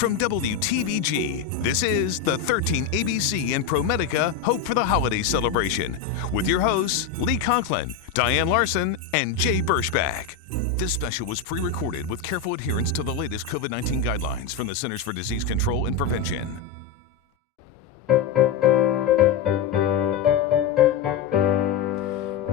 From WTVG, this is the 13ABC and ProMedica Hope for the Holidays celebration with your hosts Lee Conklin, Diane Larson, and Jay Berschbach. This special was pre-recorded with careful adherence to the latest COVID-19 guidelines from the Centers for Disease Control and Prevention.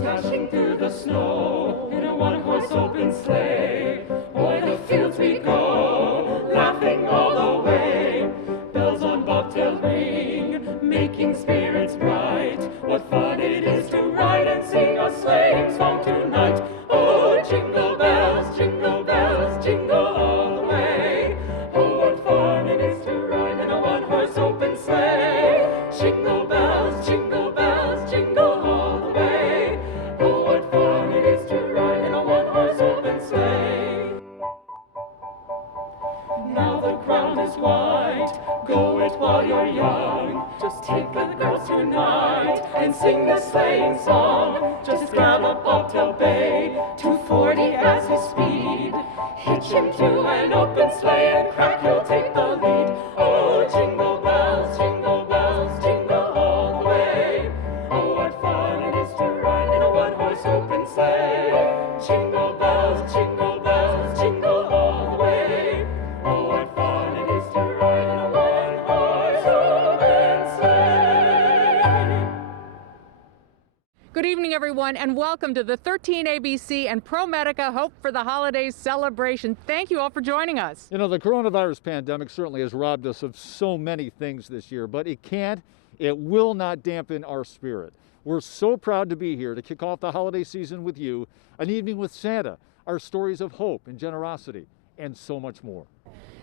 Dashing through the snow in a one-horse open sleigh, o'er the fields we go, laughing all the way. Bells on bobtail ring, making spirits bright. What fun it is to ride and sing a sleighing song tonight. Oh, jingle bells, jingle all the way. Oh, what fun it is to ride in a one-horse open sleigh. Jingle bells, jingle all the way. Oh, what fun it is to ride in a one-horse open sleigh. Now the ground is white, go it while you're young. Just take the girls tonight and sing the sleighing song. Just grab a bobtail bay, 240 as his speed. Hitch him to an open sleigh and crack, he'll take the lead. Oh, jingle bells, jingle all the way. Oh, what fun it is to ride in a one-horse open sleigh. Jingle bells, jingle all the way. Oh, what fun it is to ride in a one-horse open sleigh. Good evening, everyone, and welcome to the 13ABC and ProMedica Hope for the Holidays celebration. Thank you all for joining us. You know, the coronavirus pandemic certainly has robbed us of so many things this year, but it will not dampen our spirit. We're so proud to be here to kick off the holiday season with you, an evening with Santa, our stories of hope and generosity, and so much more.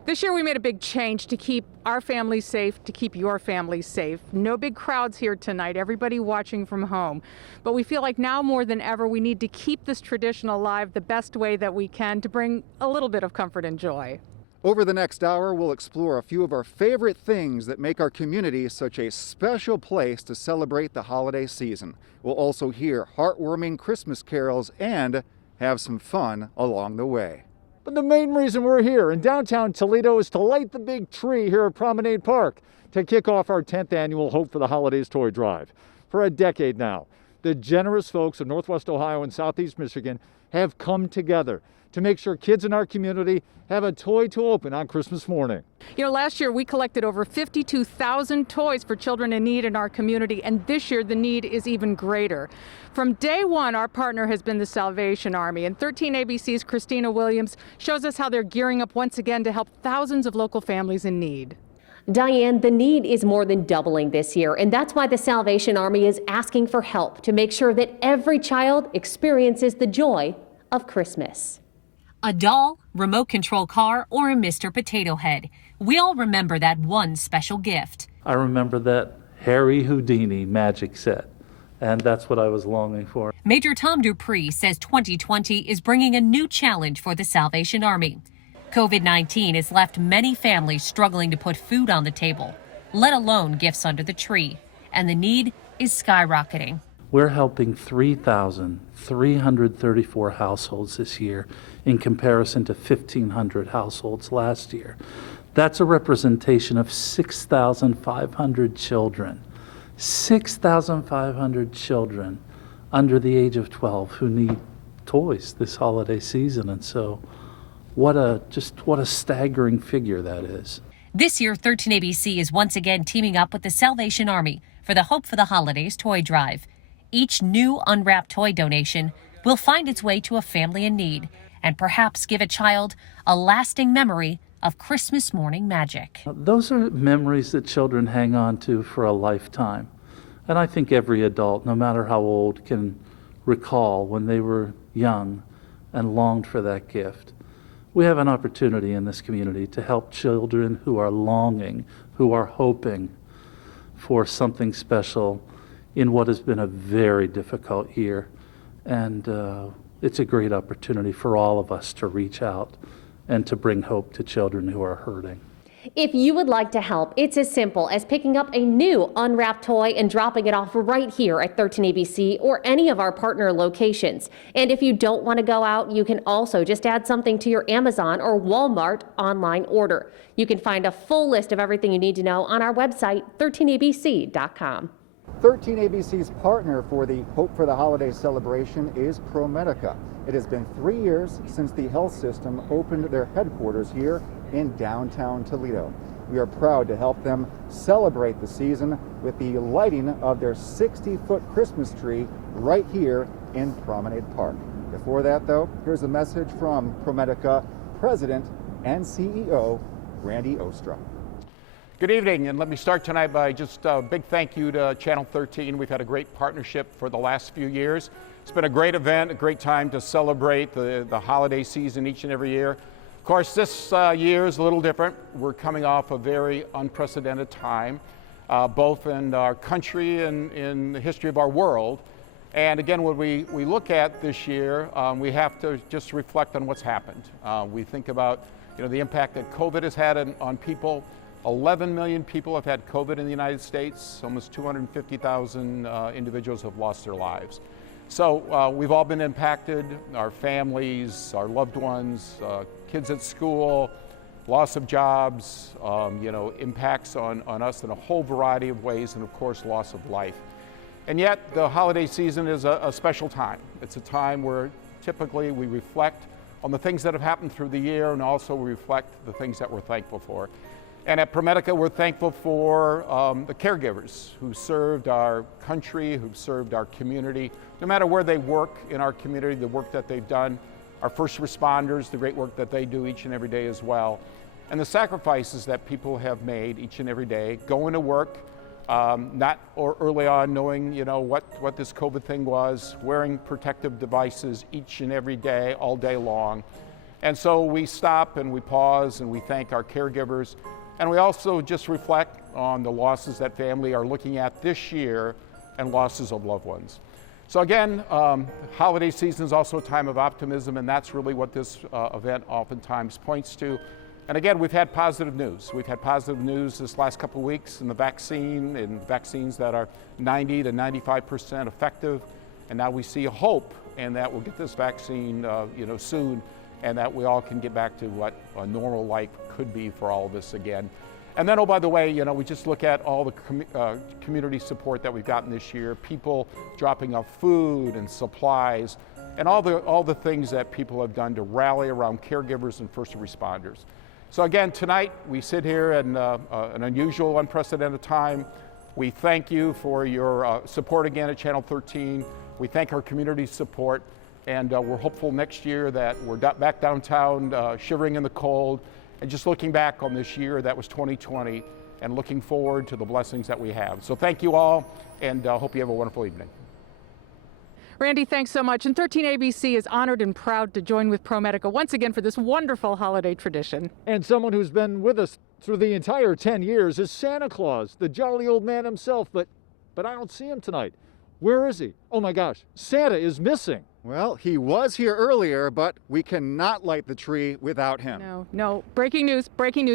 This year we made a big change to keep our families safe, to keep your families safe. No big crowds here tonight, everybody watching from home. But we feel like now more than ever we need to keep this tradition alive the best way that we can to bring a little bit of comfort and joy. Over the next hour, we'll explore a few of our favorite things that make our community such a special place to celebrate the holiday season. We'll also hear heartwarming Christmas carols and have some fun along the way. But the main reason we're here in downtown Toledo is to light the big tree here at Promenade Park to kick off our 10th annual Hope for the Holidays Toy Drive. For a decade now, the generous folks of Northwest Ohio and Southeast Michigan have come together to make sure kids in our community have a toy to open on Christmas morning. You know, last year we collected over 52,000 toys for children in need in our community, and this year the need is even greater. From day one, our partner has been the Salvation Army, and 13ABC's Christina Williams shows us how they're gearing up once again to help thousands of local families in need. Diane, the need is more than doubling this year, and that's why the Salvation Army is asking for help to make sure that every child experiences the joy of Christmas. A doll, remote control car, or a Mr. Potato Head. We all remember that one special gift. I remember that Harry Houdini magic set, and that's what I was longing for. Major Tom Dupree says 2020 is bringing a new challenge for the Salvation Army. COVID-19 has left many families struggling to put food on the table, let alone gifts under the tree, and the need is skyrocketing. We're helping 3,334 households this year in comparison to 1,500 households last year. That's a representation of 6,500 children. 6,500 children under the age of 12 who need toys this holiday season. And so what a staggering figure that is. This year, 13ABC is once again teaming up with the Salvation Army for the Hope for the Holidays Toy Drive. Each new unwrapped toy donation will find its way to a family in need and perhaps give a child a lasting memory of Christmas morning magic. Those are memories that children hang on to for a lifetime. And I think every adult, no matter how old, can recall when they were young and longed for that gift. We have an opportunity in this community to help children who are longing, who are hoping for something special in what has been a very difficult year. And it's a great opportunity for all of us to reach out and to bring hope to children who are hurting. If you would like to help, it's as simple as picking up a new unwrapped toy and dropping it off right here at 13ABC or any of our partner locations. And if you don't want to go out, you can also just add something to your Amazon or Walmart online order. You can find a full list of everything you need to know on our website, 13abc.com. 13ABC's partner for the Hope for the Holidays celebration is ProMedica. It has been 3 years since the health system opened their headquarters here in downtown Toledo. We are proud to help them celebrate the season with the lighting of their 60-foot Christmas tree right here in Promenade Park. Before that, though, here's a message from ProMedica President and CEO Randy Ostra. Good evening, and let me start tonight by just a big thank you to Channel 13. We've had a great partnership for the last few years. It's been a great event, a great time to celebrate the holiday season each and every year. Of course, this year is a little different. We're coming off a very unprecedented time, both in our country and in the history of our world. And again, when we look at this year, we have to just reflect on what's happened. We think about the impact that COVID has had on people. 11 million people have had COVID in the United States. Almost 250,000 individuals have lost their lives. So we've all been impacted, our families, our loved ones, kids at school, loss of jobs, impacts on us in a whole variety of ways, and of course, loss of life. And yet, the holiday season is a special time. It's a time where typically we reflect on the things that have happened through the year, and also we reflect the things that we're thankful for. And at ProMedica, we're thankful for the caregivers who served our country, who served our community, no matter where they work in our community, the work that they've done, our first responders, the great work that they do each and every day as well, and the sacrifices that people have made each and every day, going to work, not early on knowing what this COVID thing was, wearing protective devices each and every day, all day long. And so we stop and we pause and we thank our caregivers. And we also just reflect on the losses that family are looking at this year and losses of loved ones. So again, holiday season is also a time of optimism, and that's really what this event oftentimes points to. And again, we've had positive news. We've had positive news this last couple of weeks in the vaccine, and vaccines that are 90 to 95% effective. And now we see a hope, and that we'll get this vaccine soon, and that we all can get back to what a normal life could be for all of us again. And then, oh, by the way, we just look at all the community support that we've gotten this year, people dropping off food and supplies, and all the things that people have done to rally around caregivers and first responders. So again, tonight we sit here in an unusual, unprecedented time. We thank you for your support again at Channel 13. We thank our community support. And we're hopeful next year that we're back downtown, shivering in the cold, and just looking back on this year that was 2020 and looking forward to the blessings that we have. So thank you all, and hope you have a wonderful evening. Randy, thanks so much. And 13ABC is honored and proud to join with ProMedica once again for this wonderful holiday tradition. And someone who's been with us through the entire 10 years is Santa Claus, the jolly old man himself, but I don't see him tonight. Where is he? Oh my gosh, Santa is missing. Well, he was here earlier, but we cannot light the tree without him. No. Breaking news,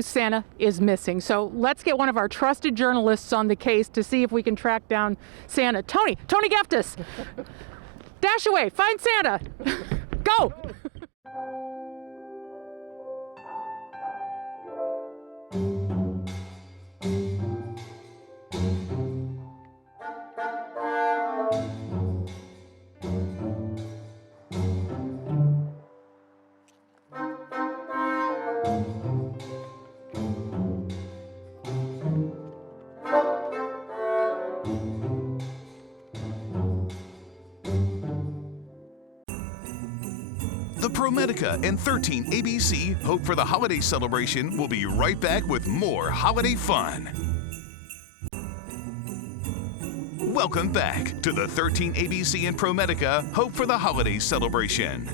Santa is missing. So let's get one of our trusted journalists on the case to see if we can track down Santa. Tony Geftis, dash away, find Santa, go. The ProMedica and 13ABC Hope for the Holiday celebration will be right back with more holiday fun. Welcome back to the 13ABC and ProMedica Hope for the Holiday celebration.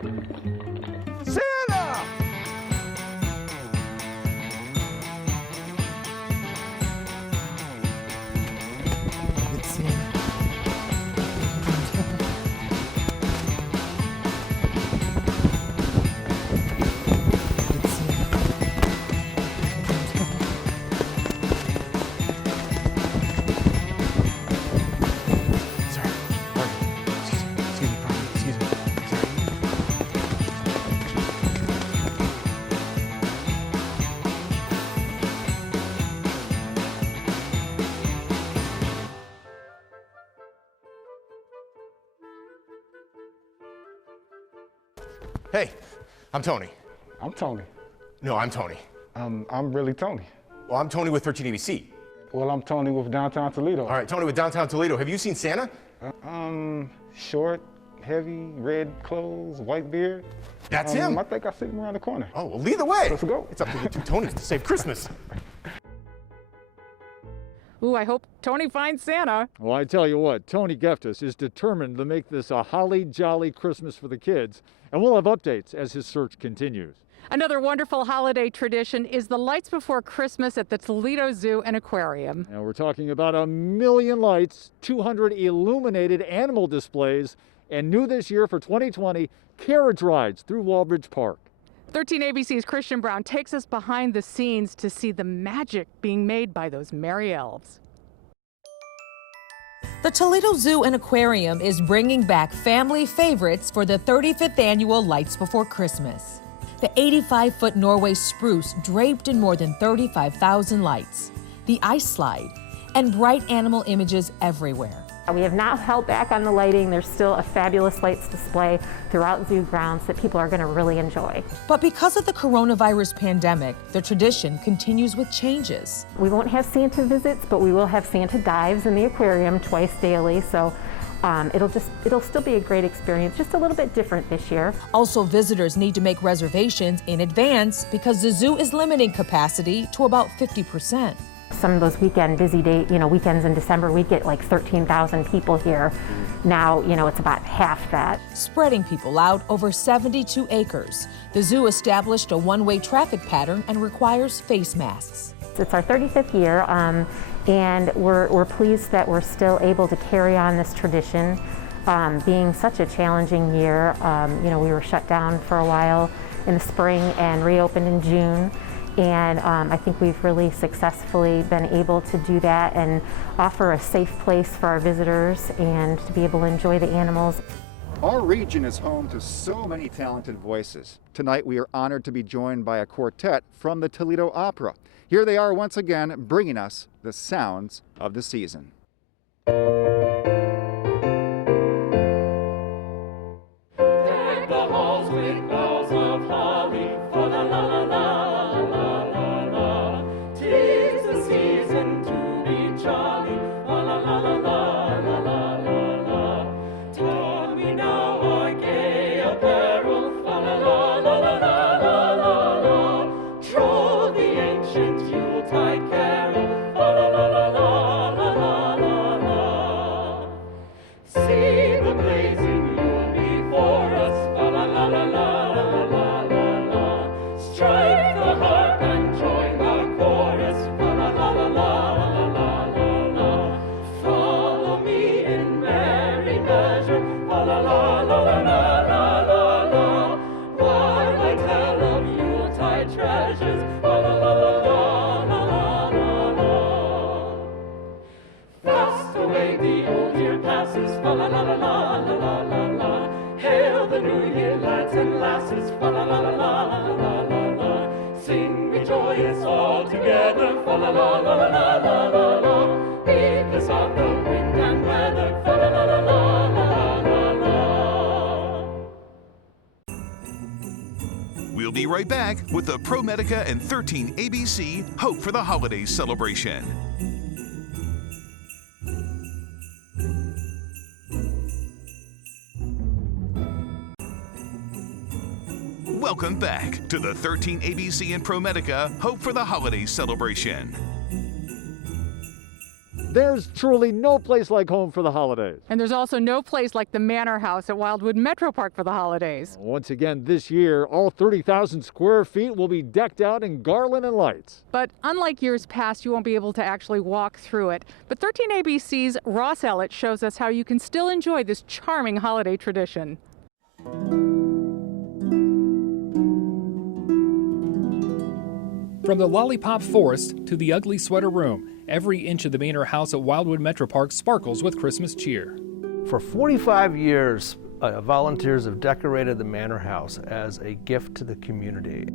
Santa! It's Santa. Hey, I'm Tony. I'm Tony. No, I'm Tony. I'm really Tony. Well, I'm Tony with 13 ABC. Well, I'm Tony with Downtown Toledo. All right, Tony with Downtown Toledo. Have you seen Santa? Short, heavy, red clothes, white beard. That's him. I think I see him around the corner. Oh, well, lead the way. Let's go. It's up to the two Tonys to save Christmas. Ooh, I hope Tony finds Santa. Well, I tell you what, Tony Geftis is determined to make this a holly jolly Christmas for the kids, and we'll have updates as his search continues. Another wonderful holiday tradition is the lights before Christmas at the Toledo Zoo and Aquarium. Now we're talking about 1 million lights, 200 illuminated animal displays, and new this year for 2020, carriage rides through Walbridge Park. 13 ABC's Christian Brown takes us behind the scenes to see the magic being made by those merry elves. The Toledo Zoo and Aquarium is bringing back family favorites for the 35th annual Lights Before Christmas. The 85-foot Norway spruce draped in more than 35,000 lights, the ice slide, and bright animal images everywhere. We have not held back on the lighting. There's still a fabulous lights display throughout zoo grounds that people are going to really enjoy. But because of the coronavirus pandemic, the tradition continues with changes. We won't have Santa visits, but we will have Santa dives in the aquarium twice daily. So it'll still be a great experience, just a little bit different this year. Also, visitors need to make reservations in advance because the zoo is limiting capacity to about 50%. Some of those weekends in December, we get like 13,000 people here. Now, it's about half that. Spreading people out over 72 acres. The zoo established a one-way traffic pattern and requires face masks. It's our 35th year, and we're pleased that we're still able to carry on this tradition. Being such a challenging year, we were shut down for a while in the spring and reopened in June. And I think we've really successfully been able to do that and offer a safe place for our visitors and to be able to enjoy the animals. Our region is home to so many talented voices. Tonight we are honored to be joined by a quartet from the Toledo Opera. Here they are once again, bringing us the sounds of the season. Deck the halls with boughs of holly, fa la la la la. Sing we joyous all together, fa la la la la la la la. Heedless of the wind and weather, fa la la la la la la la. We'll be right back with the ProMedica and 13 ABC Hope for the Holidays celebration. Welcome back to the 13 ABC and ProMedica Hope for the Holidays celebration. There's truly no place like home for the holidays. And there's also no place like the Manor House at Wildwood Metro Park for the holidays. Once again this year, all 30,000 square feet will be decked out in garland and lights. But unlike years past, you won't be able to actually walk through it. But 13ABC's Ross Ellett shows us how you can still enjoy this charming holiday tradition. From the lollipop forest to the ugly sweater room, every inch of the Manor House at Wildwood Metro Park sparkles with Christmas cheer. For 45 years, volunteers have decorated the Manor House as a gift to the community.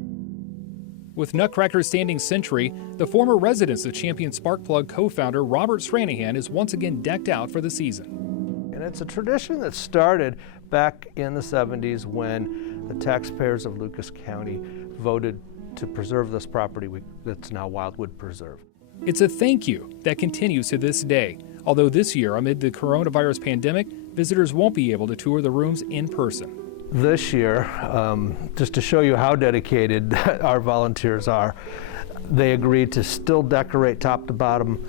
With Nutcrackers standing sentry, the former residence of Champion Sparkplug co-founder Robert Stranahan is once again decked out for the season. And it's a tradition that started back in the 70s when the taxpayers of Lucas County voted to preserve this property that's now Wildwood Preserve. It's a thank you that continues to this day, although this year, amid the coronavirus pandemic, visitors won't be able to tour the rooms in person. This year, just to show you how dedicated our volunteers are, they agreed to still decorate top to bottom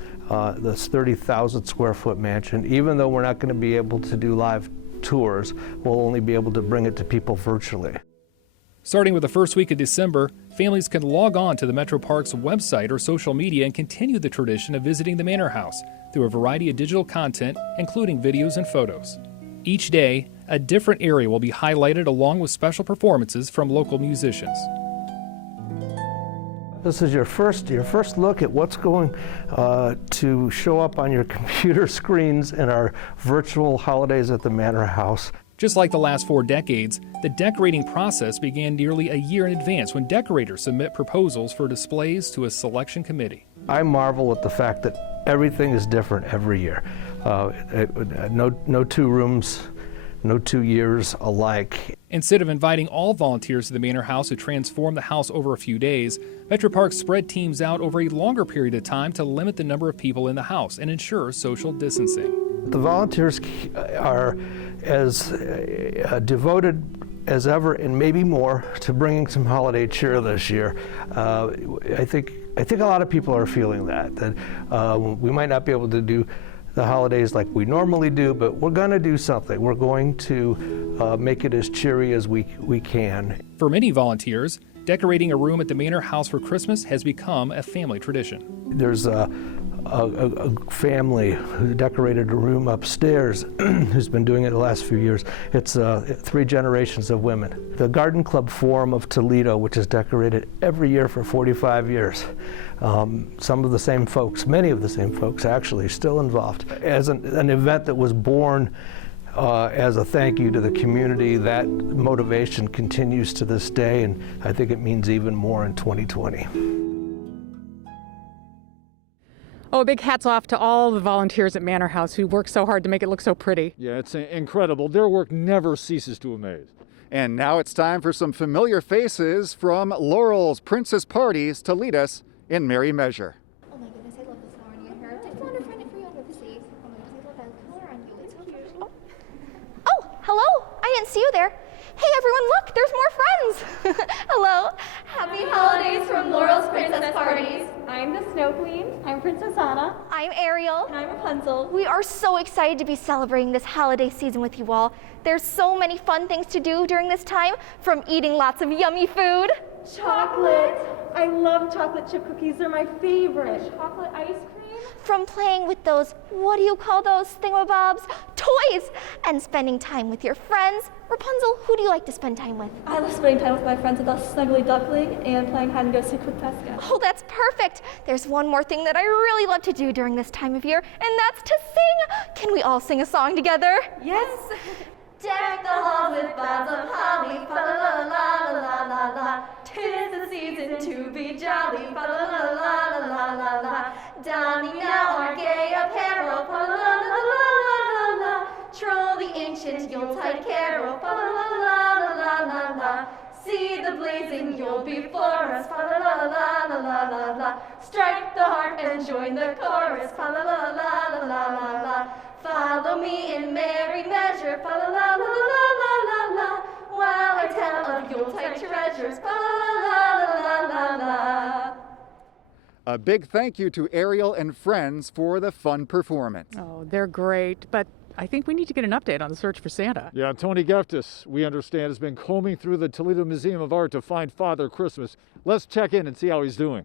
this 30,000 square foot mansion. Even though we're not going to be able to do live tours, we'll only be able to bring it to people virtually. Starting with the first week of December, families can log on to the Metro Parks website or social media and continue the tradition of visiting the Manor House through a variety of digital content, including videos and photos. Each day, a different area will be highlighted along with special performances from local musicians. This is your first look at what's going to show up on your computer screens in our virtual holidays at the Manor House. Just like the last 4 decades, the decorating process began nearly a year in advance when decorators submit proposals for displays to a selection committee. I marvel at the fact that everything is different every year. No two rooms, no 2 years alike. Instead of inviting all volunteers to the Manor House to transform the house over a few days, Metro Parks spread teams out over a longer period of time to limit the number of people in the house and ensure social distancing. The volunteers are as devoted as ever, and maybe more, to bringing some holiday cheer this year. I think a lot of people are feeling that we might not be able to do the holidays like we normally do, but we're going to do something. We're going to make it as cheery as we can. For many volunteers, decorating a room at the Manor House for Christmas has become a family tradition. There's a family who decorated a room upstairs who's been doing it the last few years. It's 3 generations of women. The Garden Club Forum of Toledo, which is decorated every year for 45 years. Some of the same folks, many of the same folks actually, still involved. As an event that was born as a thank you to the community, that motivation continues to this day, and I think it means even more in 2020. Oh, a big hats off to all the volunteers at Manor House who work so hard to make it look so pretty. Yeah, it's incredible. Their work never ceases to amaze. And now it's time for some familiar faces from Laurel's Princess Parties to lead us in merry measure. Oh my goodness, I love this flower on your hair. I just want to find it for you under the sleeve. Oh my goodness, I love that color on you. It's so cute. Oh, hello. I didn't see you there. Hey everyone, look, there's more friends. Hello. Happy holidays from Laurel's Princess Parties. I'm the Snow Queen. I'm Princess Anna. I'm Ariel. And I'm Rapunzel. We are so excited to be celebrating this holiday season with you all. There's so many fun things to do during this time, from eating lots of yummy food. Chocolate. I love chocolate chip cookies. They're my favorite. And chocolate ice cream. From playing with those, what do you call those thingamabobs? Toys! And spending time with your friends. Rapunzel, who do you like to spend time with? I love spending time with my friends at the Snuggly Duckling and playing hide and go seek with Pesca. Oh, that's perfect. There's one more thing that I really love to do during this time of year, and that's to sing. Can we all sing a song together? Yes. Deck the halls with boughs of holly, fa la la la la la la. 'Tis the season to be jolly, fa la la la la la la la. Donning now our gay apparel, fa la la la la la la. Troll the ancient Yuletide carol, fa la la la la la la. See the blazing Yule before us, fa la la la la la la la. Strike the harp and join the chorus, fa la la la la la la la. Follow me in merry measure, fa la la la la la la la. While I tell of Yuletide treasures, fa la la la la la la. A big thank you to Ariel and friends for the fun performance. Oh, they're great, but I think we need to get an update on the search for Santa. Yeah, Tony Geftis, we understand, has been combing through the Toledo Museum of Art to find Father Christmas. Let's check in and see how he's doing.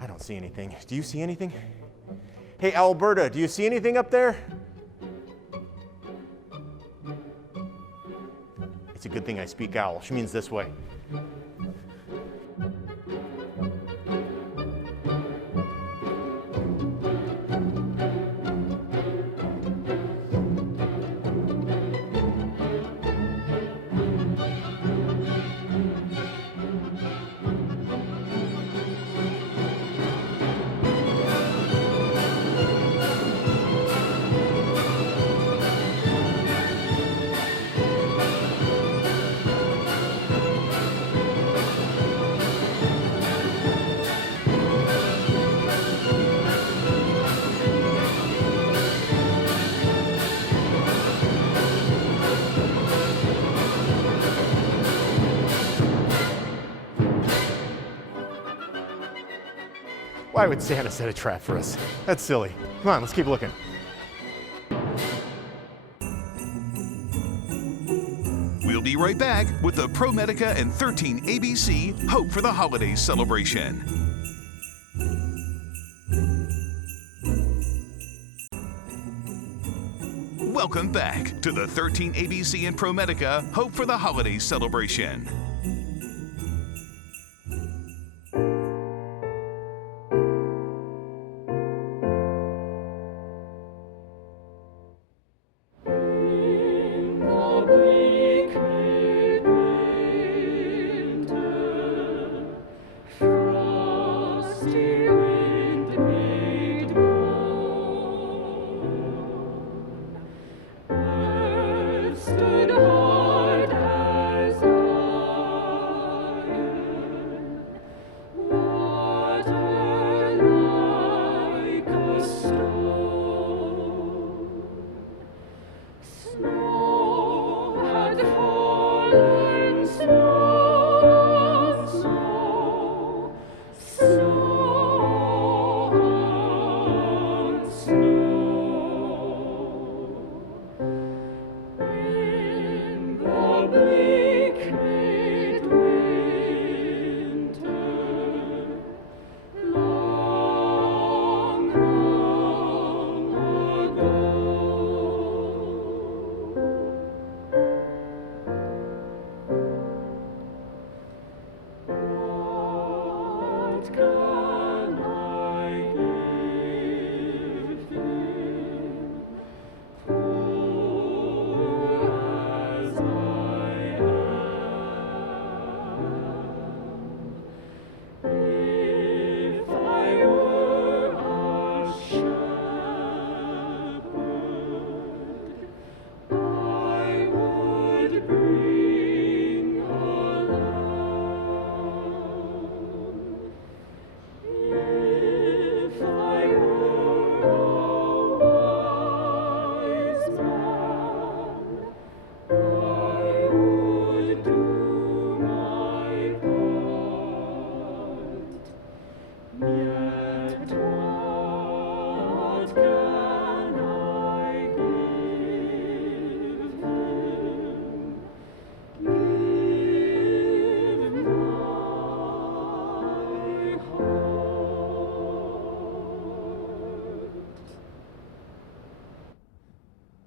I don't see anything. Do you see anything? Hey, Alberta, do you see anything up there? It's a good thing I speak owl. She means this way. Why would Santa set a trap for us? That's silly. Come on, let's keep looking. We'll be right back with the ProMedica and 13 ABC Hope for the Holidays celebration. Welcome back to the 13 ABC and ProMedica Hope for the Holidays celebration.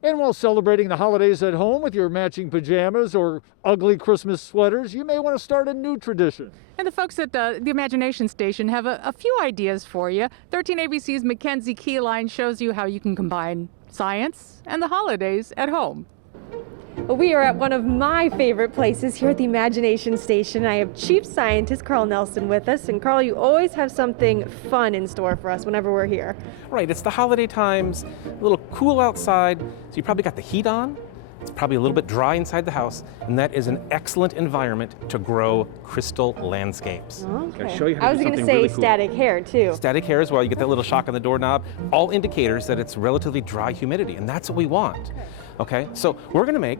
And while celebrating the holidays at home with your matching pajamas or ugly Christmas sweaters, you may want to start a new tradition. And the folks at the Imagination Station have a few ideas for you. 13 ABC's Mackenzie Keyline shows you how you can combine science and the holidays at home. Well, we are at one of my favorite places here at the Imagination Station. I have Chief Scientist Carl Nelson with us. And Carl, you always have something fun in store for us whenever we're here. Right, it's the holiday times, a little cool outside, so you probably got the heat on. It's probably a little bit dry inside the house, and that is an excellent environment to grow crystal landscapes. Okay. I'll show you how I to was do going to something say really cool. static hair too. Static hair as well, you get that little shock on the doorknob, all indicators that it's relatively dry humidity, and that's what we want. Okay, so we're going to make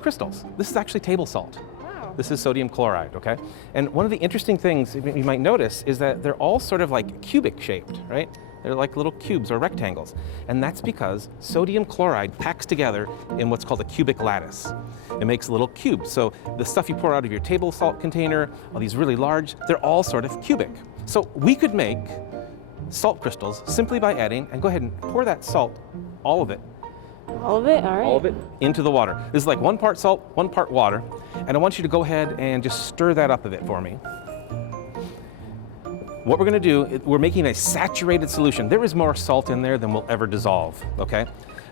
crystals. This is actually table salt. Wow. This is sodium chloride, okay? And one of the interesting things you might notice is that they're all sort of like cubic shaped, right? They're like little cubes or rectangles. And that's because sodium chloride packs together in what's called a cubic lattice. It makes little cubes. So the stuff you pour out of your table salt container, all these really large, they're all sort of cubic. So we could make salt crystals simply by adding, and go ahead and pour that salt, all of it. All of it? All right. All of it into the water. This is like 1 part salt, 1 part water. And I want you to go ahead and just stir that up a bit for me. What we're going to do, we're making a saturated solution. There is more salt in there than will ever dissolve, okay?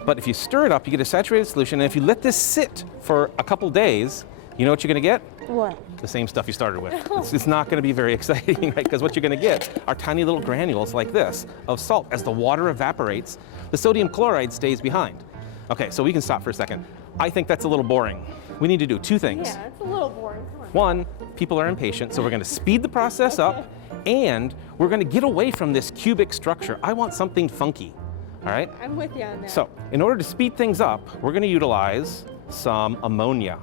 But if you stir it up, you get a saturated solution, and if you let this sit for a couple days, you know what you're going to get? What? The same stuff you started with. It's not going to be very exciting, right? Because what you're going to get are tiny little granules like this of salt. As the water evaporates, the sodium chloride stays behind. Okay, so we can stop for a second. I think that's a little boring. We need to do 2 things. Yeah, it's a little boring. Come on. 1, people are impatient, so we're going to speed the process up, and we're going to get away from this cubic structure. I want something funky, all right? I'm with you on that. So in order to speed things up, we're going to utilize some ammonia.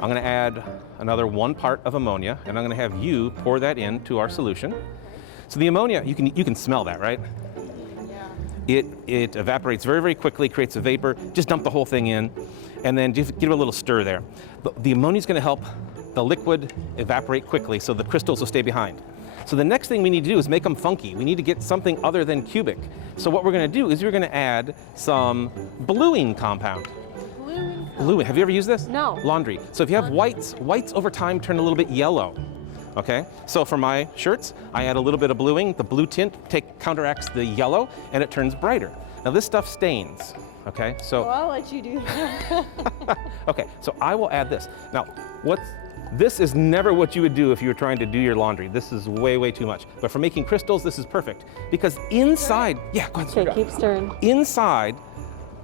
I'm going to add another 1 part of ammonia, and I'm going to have you pour that into our solution. So the ammonia, you can smell that, right? It evaporates very, very quickly, creates a vapor. Just dump the whole thing in, and then just give it a little stir there. The ammonia is going to help the liquid evaporate quickly, so the crystals will stay behind. So the next thing we need to do is make them funky. We need to get something other than cubic. So what we're going to do is we're going to add some bluing compound. Bluing. Have you ever used this? No. Laundry. So if you have whites over time turn a little bit yellow. Okay, so for my shirts, I add a little bit of bluing. The blue tint counteracts the yellow, and it turns brighter. Now this stuff stains, okay? So well, I'll let you do that. okay, so I will add this. Now, this is never what you would do if you were trying to do your laundry. This is way, way too much. But for making crystals, this is perfect. Because inside, yeah, go ahead. Okay, keep stirring. Inside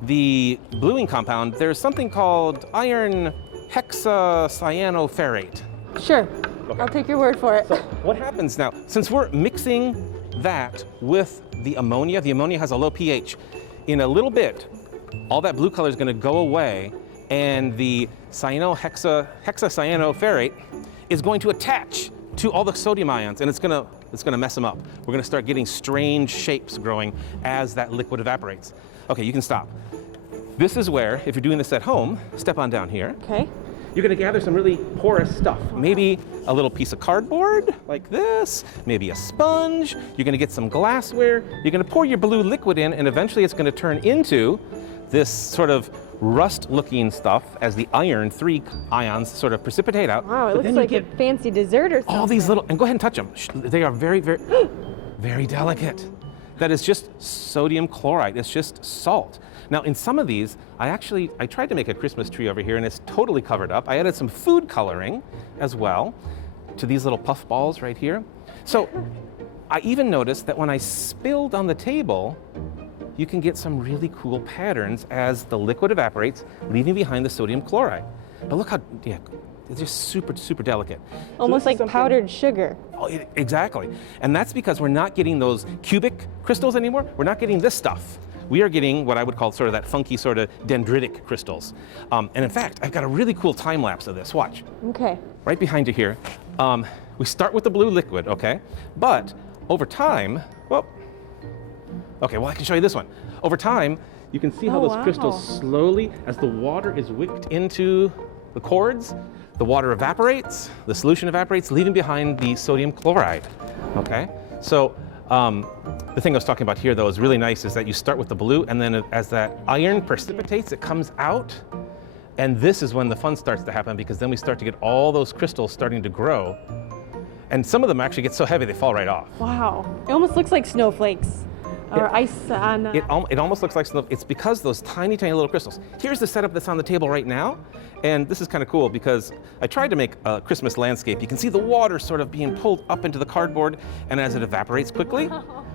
the bluing compound, there's something called iron hexacyanoferrate. Sure. Okay. I'll take your word for it. So what happens now, since we're mixing that with the ammonia has a low pH. In a little bit, all that blue color is going to go away, and the hexacyanoferrate is going to attach to all the sodium ions, and it's going to mess them up. We're going to start getting strange shapes growing as that liquid evaporates. Okay, you can stop. This is where, if you're doing this at home, step on down here. Okay. You're going to gather some really porous stuff. Maybe a little piece of cardboard like this, maybe a sponge. You're going to get some glassware. You're going to pour your blue liquid in, and eventually it's going to turn into this sort of rust-looking stuff as the iron 3 ions sort of precipitate out. Wow, it looks like a fancy dessert or something. All these little, and go ahead and touch them. They are very, very, very delicate. That is just sodium chloride. It's just salt. Now, in some of these, I tried to make a Christmas tree over here, and it's totally covered up. I added some food coloring as well to these little puff balls right here. So I even noticed that when I spilled on the table, you can get some really cool patterns as the liquid evaporates, leaving behind the sodium chloride. But look how, yeah, it's just super, super delicate. Almost like powdered sugar. Oh, exactly. And that's because we're not getting those cubic crystals anymore. We're not getting this stuff. We are getting what I would call sort of that funky sort of dendritic crystals. And in fact, I've got a really cool time lapse of this. Watch. Okay. Right behind you here. We start with the blue liquid, okay? But over time, well, I can show you this one. Over time, you can see how those crystals slowly, as the water is wicked into the cords, the water evaporates, the solution evaporates, leaving behind the sodium chloride, okay? So the thing I was talking about here, though, is really nice, is that you start with the blue, and then as that iron precipitates, it comes out, and this is when the fun starts to happen, because then we start to get all those crystals starting to grow, and some of them actually get so heavy they fall right off. Wow, it almost looks like snowflakes. Or ice on... It almost looks like snow. It's because those tiny, tiny little crystals. Here's the setup that's on the table right now. And this is kind of cool because I tried to make a Christmas landscape. You can see the water sort of being pulled up into the cardboard, and as it evaporates quickly,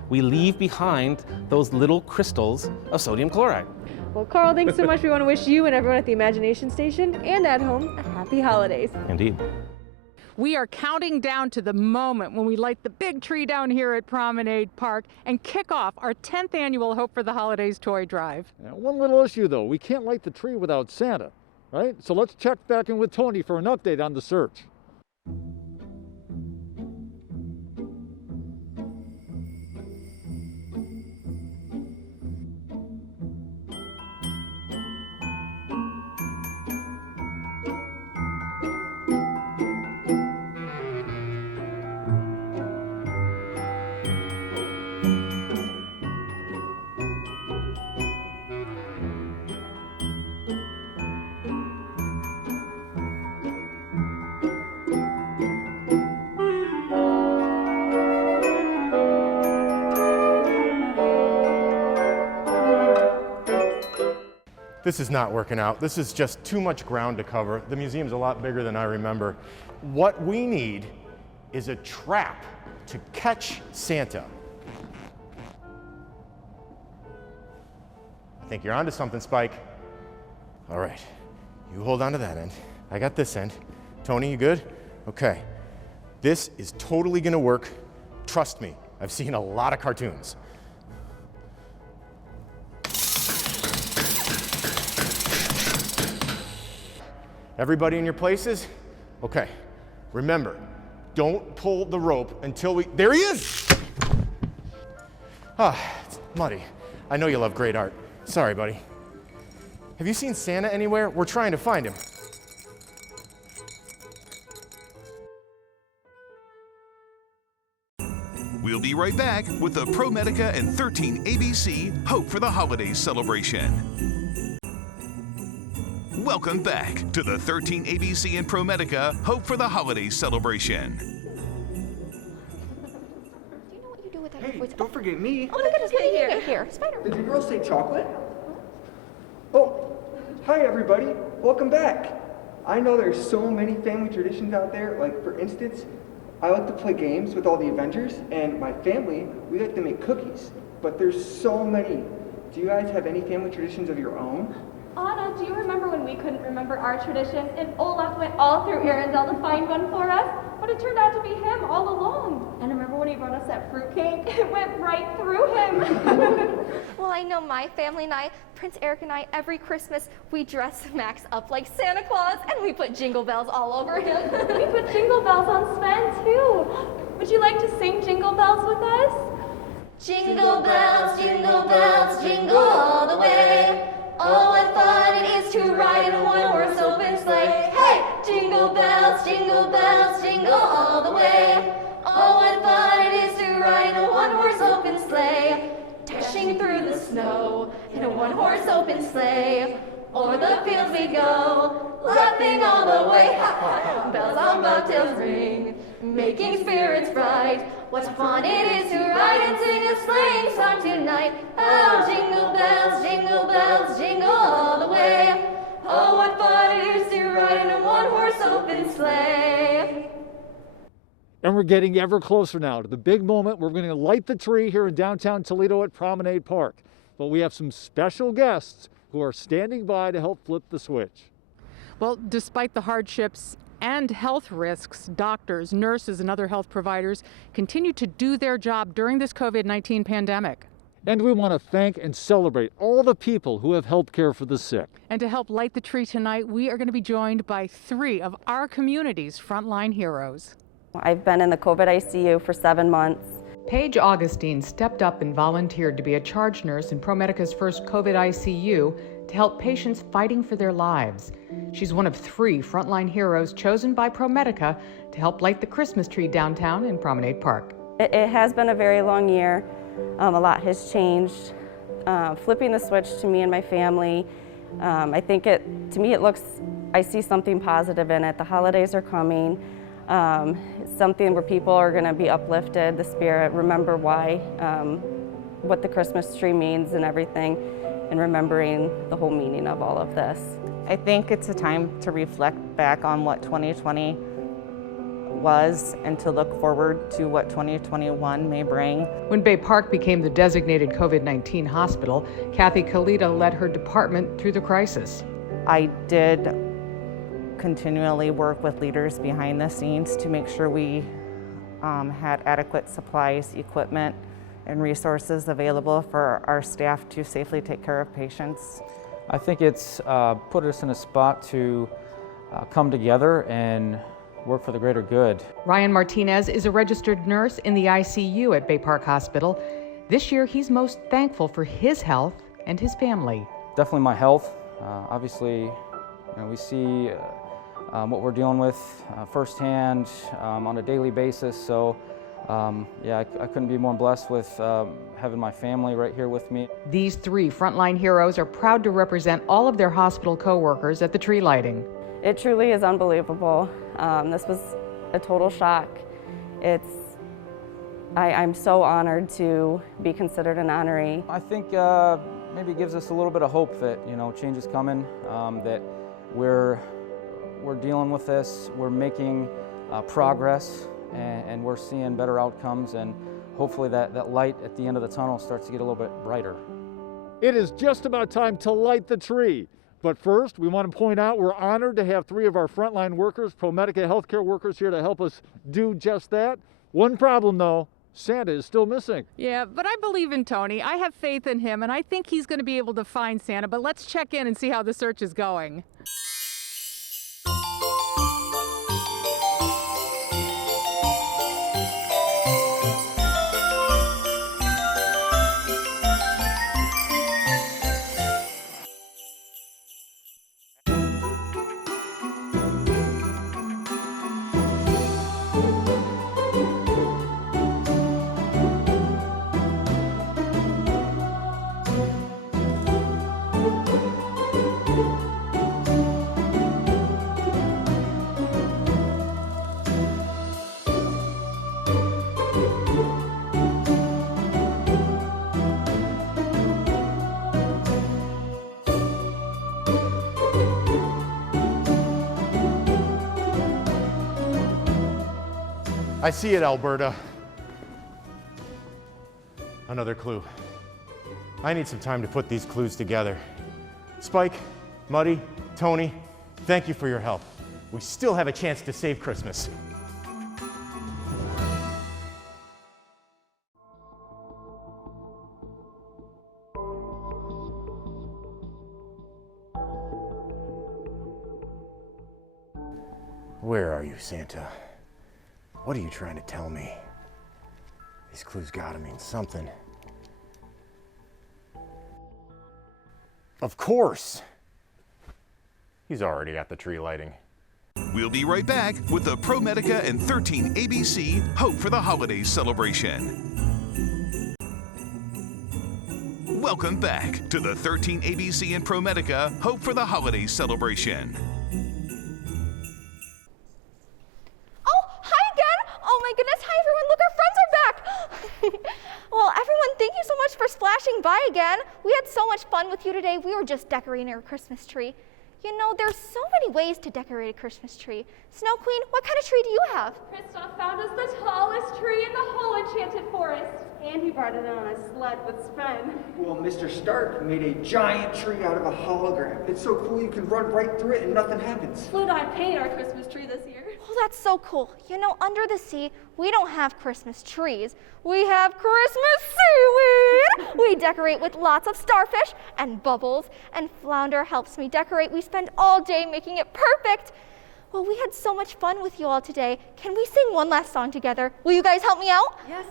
we leave behind those little crystals of sodium chloride. Well, Carl, thanks so much. We want to wish you and everyone at the Imagination Station and at home a happy holidays. Indeed. We are counting down to the moment when we light the big tree down here at Promenade Park and kick off our 10th annual Hope for the Holidays toy drive. Now, one little issue though, we can't light the tree without Santa, right? So let's check back in with Tony for an update on the search. This is not working out. This is just too much ground to cover. The museum's a lot bigger than I remember. What we need is a trap to catch Santa. I think you're onto something, Spike. All right, you hold on to that end. I got this end. Tony, you good? Okay. This is totally gonna work. Trust me, I've seen a lot of cartoons. Everybody in your places? Okay, remember, don't pull the rope until there he is! It's muddy. I know you love great art. Sorry, buddy. Have you seen Santa anywhere? We're trying to find him. We'll be right back with the ProMedica and 13 ABC Hope for the Holidays celebration. Welcome back to the 13 ABC and ProMedica Hope for the Holidays celebration. Do you know what you do with that? Hey, don't forget me. Oh my goodness, get here. Spider. Did the girls say chocolate? Oh, hi everybody. Welcome back. I know there's so many family traditions out there. Like, for instance, I like to play games with all the Avengers, and my family, we like to make cookies. But there's so many. Do you guys have any family traditions of your own? Anna, do you remember when we couldn't remember our tradition and Olaf went all through Arendelle to find one for us? But it turned out to be him all along. And remember when he brought us that fruitcake? It went right through him. Well, I know my family and I, Prince Eric and I, every Christmas, we dress Max up like Santa Claus and we put jingle bells all over him. We put jingle bells on Sven, too. Would you like to sing Jingle Bells with us? Jingle bells, jingle all the way. Oh, what fun it is to ride in a one-horse open sleigh. Hey! Jingle bells, jingle all the way. Oh, what fun it is to ride in a one-horse open sleigh. Dashing through the snow in a one-horse open sleigh. O'er the fields we go, laughing all the way. Bells on bobtails ring, making spirits bright. What fun it is to ride and sing a sleighing song tonight. Oh, jingle all the way. Oh, what fun it is to ride in a one-horse open sleigh. And we're getting ever closer now to the big moment. We're going to light the tree here in downtown Toledo at Promenade Park. But we have some special guests who are standing by to help flip the switch. Well, despite the hardships and health risks, doctors, nurses, and other health providers continue to do their job during this COVID-19 pandemic. And we want to thank and celebrate all the people who have helped care for the sick. And to help light the tree tonight, we are going to be joined by 3 of our community's frontline heroes. I've been in the COVID ICU for 7 months. Paige Augustine stepped up and volunteered to be a charge nurse in ProMedica's first COVID ICU to help patients fighting for their lives. She's one of 3 frontline heroes chosen by ProMedica to help light the Christmas tree downtown in Promenade Park. It has been a very long year. A lot has changed. Flipping the switch to me and my family, I think to me it looks, I see something positive in it. The holidays are coming. It's something where people are going to be uplifted, the spirit, remember why what the Christmas tree means and everything, and remembering the whole meaning of all of this. I think it's a time to reflect back on what 2020 was and to look forward to what 2021 may bring. When Bay Park became the designated COVID-19 hospital, Kathy Kalita led her department through the crisis. I did continually work with leaders behind the scenes to make sure we had adequate supplies, equipment, and resources available for our staff to safely take care of patients. I think it's put us in a spot to come together and work for the greater good. Ryan Martinez is a registered nurse in the ICU at Bay Park Hospital. This year, he's most thankful for his health and his family. Definitely my health. Obviously, we see what we're dealing with firsthand on a daily basis. So, I couldn't be more blessed with having my family right here with me. These three frontline heroes are proud to represent all of their hospital co-workers at the tree lighting. It truly is unbelievable. This was a total shock. I'm so honored to be considered an honoree. I think maybe it gives us a little bit of hope that change is coming, that we're dealing with this, we're making progress, and we're seeing better outcomes, and hopefully that light at the end of the tunnel starts to get a little bit brighter. It is just about time to light the tree. But first, we want to point out we're honored to have three of our frontline workers, ProMedica healthcare workers, here to help us do just that. One problem, though, Santa is still missing. Yeah, but I believe in Tony. I have faith in him, and I think he's going to be able to find Santa. But let's check in and see how the search is going. I see it, Alberta. Another clue. I need some time to put these clues together. Spike, Muddy, Tony, thank you for your help. We still have a chance to save Christmas. Where are you, Santa? What are you trying to tell me? These clues gotta mean something. Of course! He's already at the tree lighting. We'll be right back with the ProMedica and 13 ABC Hope for the Holidays celebration. Welcome back to the 13 ABC and ProMedica Hope for the Holidays celebration. Oh my goodness, hi everyone, look, our friends are back! Well, everyone, thank you so much for splashing by again. We had so much fun with you today. We were just decorating our Christmas tree. You know, there's so many ways to decorate a Christmas tree. Snow Queen, what kind of tree do you have? Kristoff found us the tallest tree in the whole enchanted forest. And he brought it on a sled with Sven. Well, Mr. Stark made a giant tree out of a hologram. It's so cool you can run right through it and nothing happens. Flew and I painted our Christmas tree this year. Oh, that's so cool. You know, under the sea, we don't have Christmas trees. We have Christmas seaweed. We decorate with lots of starfish and bubbles, and Flounder helps me decorate. We spend all day making it perfect. Well, we had so much fun with you all today. Can we sing one last song together? Will you guys help me out? Yes.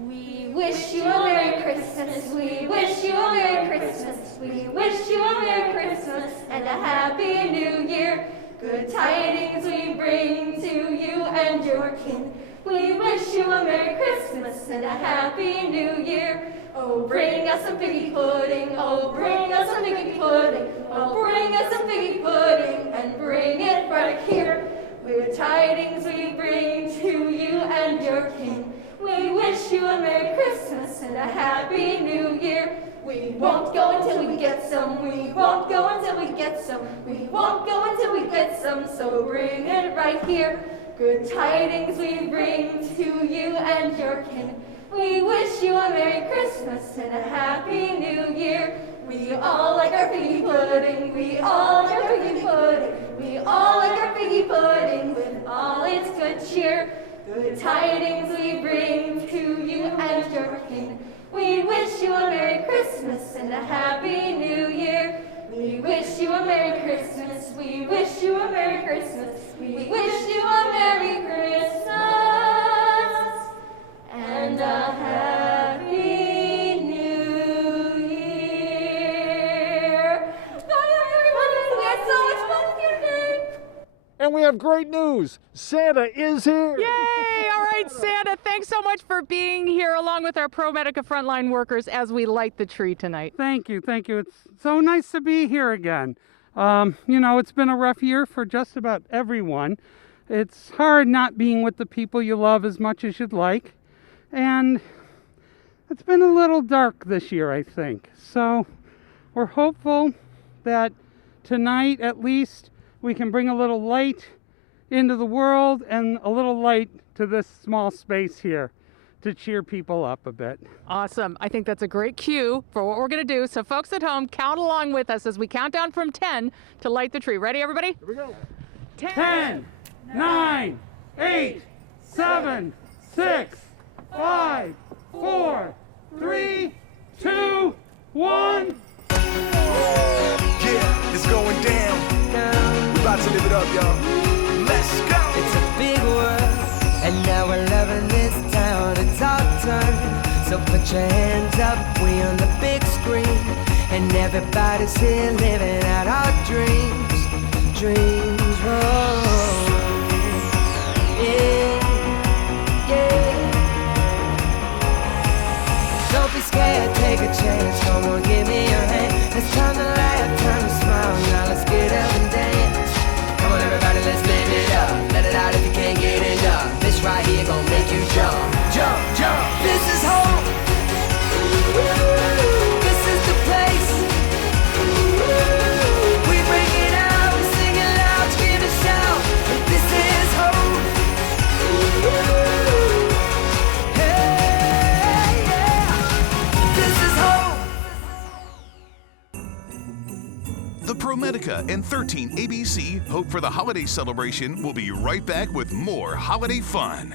We wish you a Merry Christmas. We wish you a Merry Christmas. We wish you a Merry Christmas and a Happy New Year. Good tidings we bring to you and your kin. We wish you a Merry Christmas and a Happy New Year. Oh, bring us some figgy pudding. Oh, bring us some figgy pudding. Oh, bring us some figgy pudding and bring it right here. Good tidings we bring to you and your kin. We wish you a Merry Christmas Christmas and a Happy New Year. We won't go until we get some. We won't go until we get some. We won't go until we get some. So bring it right here. Good tidings we bring to you and your kin. We wish you a Merry Christmas and a Happy New Year. We all like our figgy pudding. We all like our figgy pudding. We all like our figgy pudding with all its good cheer. Good tidings we bring to you and your kin. We wish you a Merry Christmas and a Happy New Year. We wish you a Merry Christmas. We wish you a Merry Christmas. We wish you a Merry Christmas and a Happy New Year. Bye everyone. We had so much fun with you today. And we have great news. Santa is here. Yay! All right, Santa, thanks so much for being here along with our ProMedica frontline workers as we light the tree tonight. Thank you. It's so nice to be here again. You know, it's been a rough year for just about everyone. It's hard not being with the people you love as much as you'd like. And it's been a little dark this year, I think. So we're hopeful that tonight, at least, we can bring a little light into the world and a little light to this small space here to cheer people up a bit. Awesome. I think that's a great cue for what we're going to do. So folks at home, count along with us as we count down from 10 to light the tree. Ready, everybody? Here we go. 10, 9, 8, 7, 6, 5, 4, 3, 2, 1. Yeah, it's going down. We're about to live it up, y'all. Let's go. It's a big world, and now we're loving this town. It's our turn, so put your hands up. We on the big screen, and everybody's here living out our dreams. Dreams, oh, yeah, yeah. Don't be scared, take a chance. Come on, give me your hand. It's time to laugh, time to smile. Now let's get up and dance. Come on, everybody, let's live it up. Let it out if you can't get enough. This right here gon' make you jump, jump, jump. This is home. This is the place. We bring it out, we sing it loud, scream and shout. This is home. Hey, yeah. This is home. The ProMedica and 13 ABC Hope for the Holiday celebration will be right back with more holiday fun.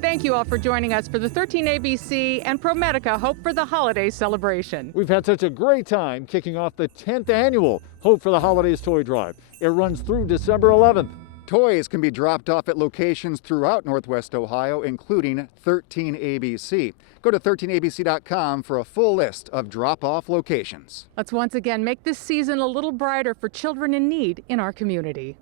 Thank you all for joining us for the 13 ABC and ProMedica Hope for the Holiday celebration. We've had such a great time kicking off the 10th annual Hope for the Holidays Toy Drive. It runs through December 11th. Toys can be dropped off at locations throughout Northwest Ohio, including 13 ABC. Go to 13abc.com for a full list of drop-off locations. Let's once again make this season a little brighter for children in need in our community.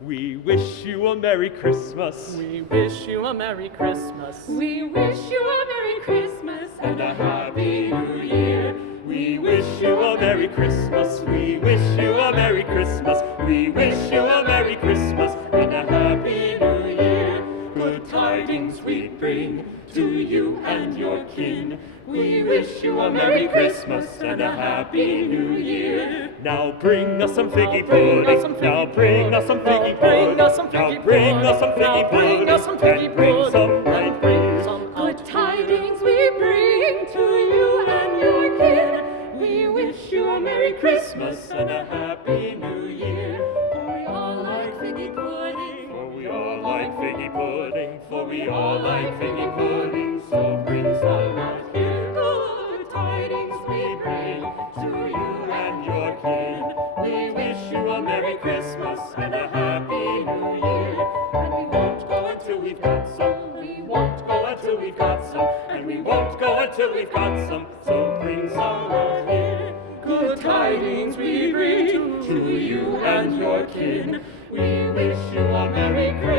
We wish you a Merry Christmas. We wish you a Merry Christmas. We wish you a Merry Christmas and a Happy New Year. We wish you a Merry Christmas. We wish you a Merry Christmas. We wish you a Merry Christmas and a Happy New Year. Good tidings we bring to you and your kin. We wish you a Merry Christmas and a Happy New Year. Now bring us some figgy pudding. Now bring us some figgy pudding. Now bring us some figgy pudding. And bring some, and bring some. Good tidings we bring to you and your kin. We wish you a Merry Christmas and a Happy New Year. For we all like figgy pudding. For we all like figgy pudding. For we all like figgy pudding. So bring some out here. Good tidings we bring to you and your kin. We wish you a Merry Christmas and a Happy New Year. And we won't go until we've got some. We won't go until we've got some. And we won't go until we've got some. So bring some out here. Good tidings we bring to you and your kin. We wish you a Merry Christmas.